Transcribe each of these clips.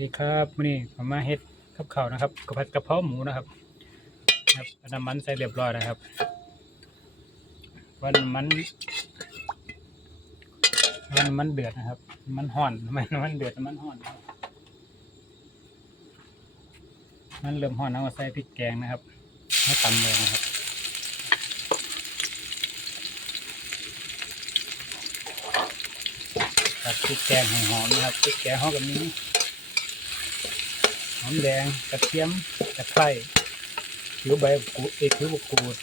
สดีครับวันนี้ผมมาเฮ็ดกับข้าวนะครับกะเพรากระเพราหมูนะครับครับน้ำมันใส่เรียบร้อยนะครับวันมันวันมันเดือดนะครับ มันห่อนมันมันเดือดมันห่อนมันเริ่มห่อนแล้วก็ใส่พริกแกงนะครับให้ตำเลยนะครับตัดพริกแกงให้หอมนะครับพริกแกงหอมกับนี้ อมแดงกระเทียมตะไคร้ผิวใบกูเอกผิวบกูด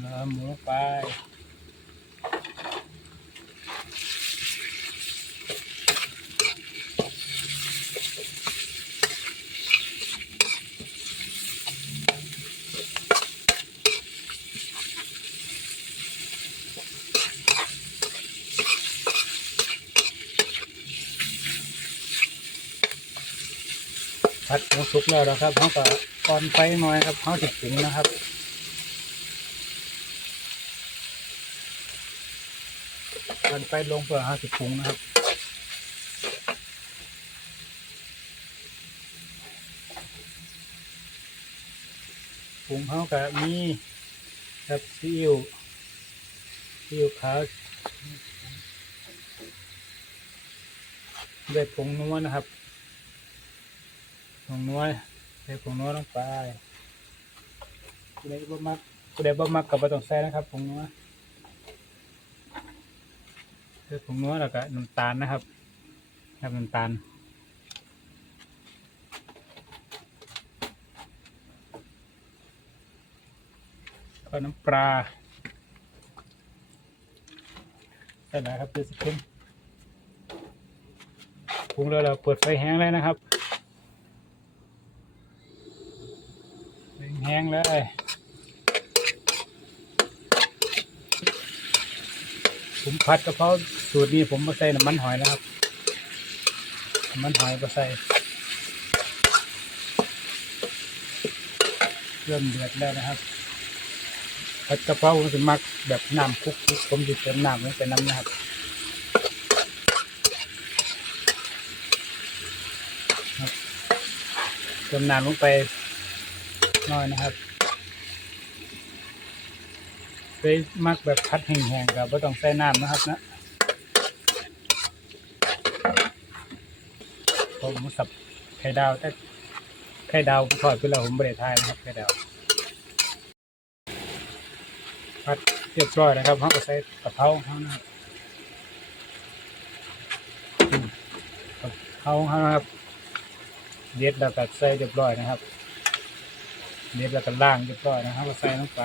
แล้วหมูไป ผัดหมูสุกแล้วนะครับเขาก็ก่อนไฟหน่อยครับเขาติดถึงนะครับก่อนไฟลงเพื่อเขาติดปรุงนะครับปรุงเขาก็มีครับซีอิ๊วซีอิ๊วขาวได้ผงนัวนะครับ ผงนัวใส่ผงนัวลงไปผู้ใดบ่มักผู้ใดบ่มักก็บ่ต้องใส่นะครับผงนัวใส่ผงนัวแล้วก็น้ำตาลนะครับครับน้ำตาลก็น้ำปลาใส่แล้วครับเดือดสักครึ่งปรุงแล้วเราเปิดไฟแห้งเลยนะครับไฟ แห้งเลยผมผัดกะเพราสูตรนี้ผมมาใส่น้ำมันหอยนะครับน้ำมันหอยมาใส่เริ่มเดือดแล้วนะครับผัดกะเพราผมจะมักแบบน้ำคลุกผมจะเติมน้ำลงไปน้ำนะครับเติมน้ำลงไป น้อยนะครับไปมักแบบพัดแห้งๆกับไม่ต้องใส่น้ำนะครับนะผมสับไข่ดาวแต่ไข่ดาวผมทอดไปแล้วผมบริทายนะครับไข่ดาวผัดเรียบร้อยนะครับเขาก็ใส่กะเพราเขานะครับอืมกะเพราเขานะครับเด็ดแล้วก็ใส่เรียบร้อยนะครับ เด็ดแล้วก็ล่างเรียบร้อยนะครับก็ใส่ลงไป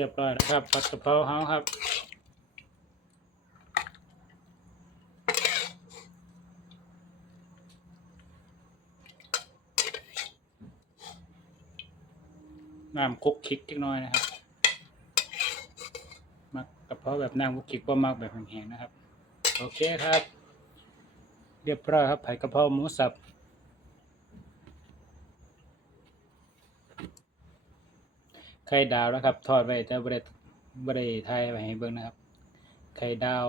เรียบร้อยนะครับผัดกะเพราเขาครับน้ำคุกคิกเล็กน้อยนะครับ มักกะเพราแบบน้ำคุกคิกก็มักแบบแห้งๆนะครับ โอเคครับ เรียบร้อยครับผัดกะเพราหมูสับ ไข่ดาวนะครับ ทอดไว้แต่บริบริไทยไปให้เบิ่งนะครับ ไข่ดาว